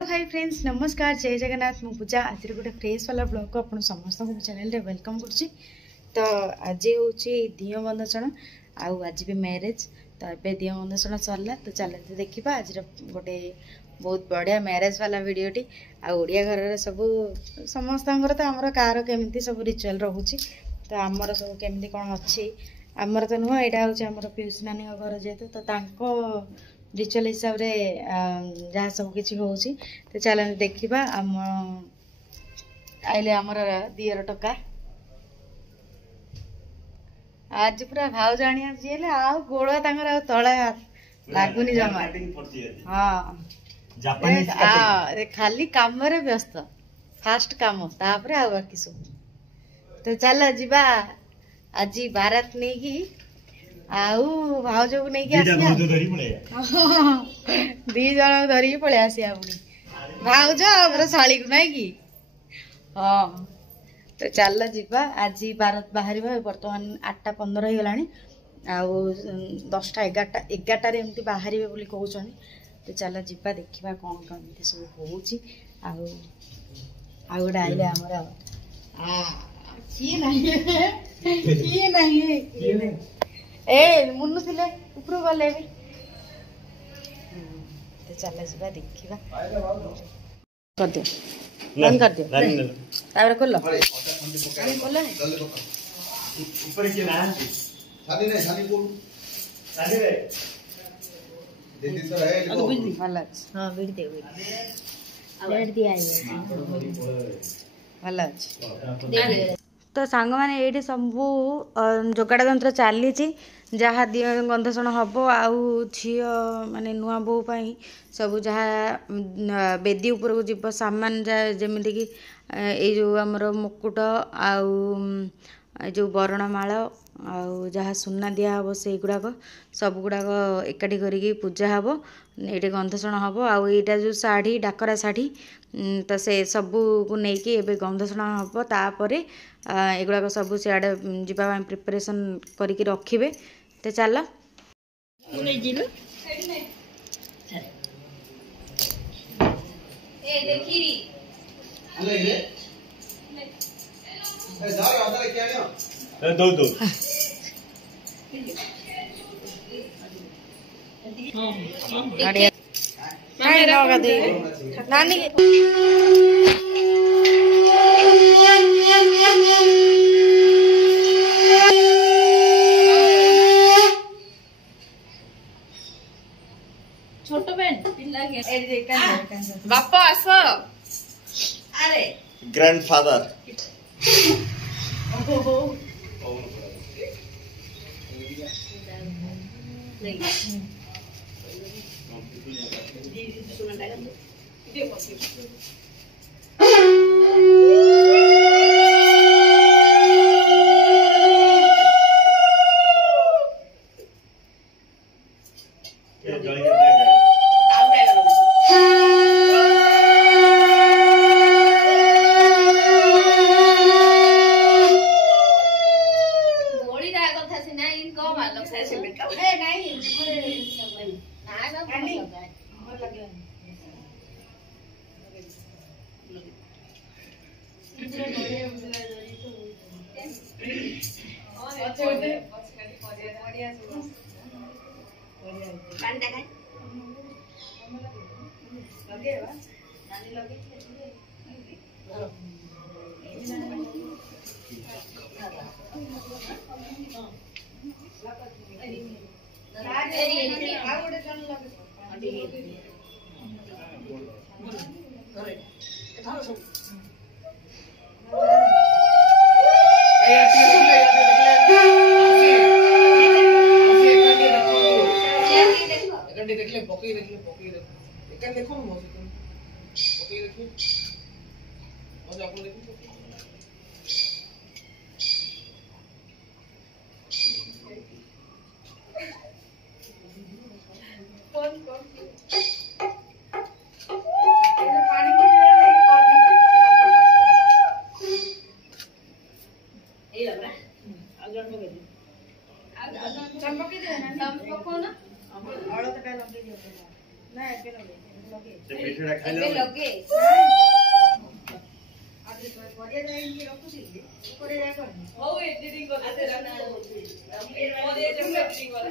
Hi friends नमस्कार जय जगन्नाथ मु पूजा आज गोटे फ्रेश वाला ब्लॉग को आप समस्त चैनल रे वेलकम करछि। तो आज हूँ दियो बंदसण आज भी मैरेज तो ए दियो बंदसण सरला तो चलते देखा आज गोटे बहुत बढ़िया मैरेज वाला वीडियोटी आड़िया घर सब समस्त तो आमर कार केमती सब रिचुअल रोचे तो आमर सब केमती कौन अच्छी आमर तो नुह यहाँ हूँ पीयूष नानी घर जेहेतु तो रिचुअल हिसाब रे जहाँ सब किसी हो तो चलते देखा आम आइले आमर दियर टका आज पूरा भाव जाणी गोड़ तले लगुनि जमा हाँ खाली कम व्यस्त फास्ट कम तापर आ बाकी सब तो चल जीवा आज बारात नहीं की आउ भाउज को नहीं दी जन धरिकी पलि आसिया पुणी भाउज आमर शाली को नहीं कि हाँ तो चल जीवा आज बारात बाहर बर्तमान 8:15 हो गलानी आउ 10टा 11टार एमती बाहर बोली कहते तो चल जीवा देखा कौन कमी सब हो गोटे आइले आमर किए नहीं ए मुन्नु थिले ऊपर गले भी तो चल जीवा देखा कर दियो बंद कर दियो तापर खोल खोल ऊपर के ना खाली नहीं खाली बोल खाली रे दीदी तो है तो बुझली भला हां बिड दे रेड दिया है भला दे तो सांग माने एठी सबु जोगाड़ तंत्र चली जहाँ दियो गंधसण हम आउ झील माने नुआ बो पाई सब जहाँ बेदी ऊपर को जीव सामान जमीक ये जो आमर मुकुट जो बरणमाल आउ जहाँ सुना दिया हम से गुड़ाक सब गुड़ाक एकाठी करके पूजा हम ये गंधसण हम आउ यहाँ जो शाढ़ी डाकरा शाढ़ी तो से सबू को लेकिन एवं गंधसण हम तापर एगुड़ाक सब सियाड़े जावाई प्रिपरेशन करके रखिए तो चल नानी छोटो बहन बापा आस अरे ग्रैंडफादर मिठा खाइला ଏବେ ଲଗେ ପରିଆ ଯାଇକି ରଖୁଛି ଉପରେ ଯାଇ କରିନି ହଉ ଏଡିଟିଂ କରିତେ ରାନା ଏ ପରିଆ ଯେମିତି ଏଡିଟିଂ କରା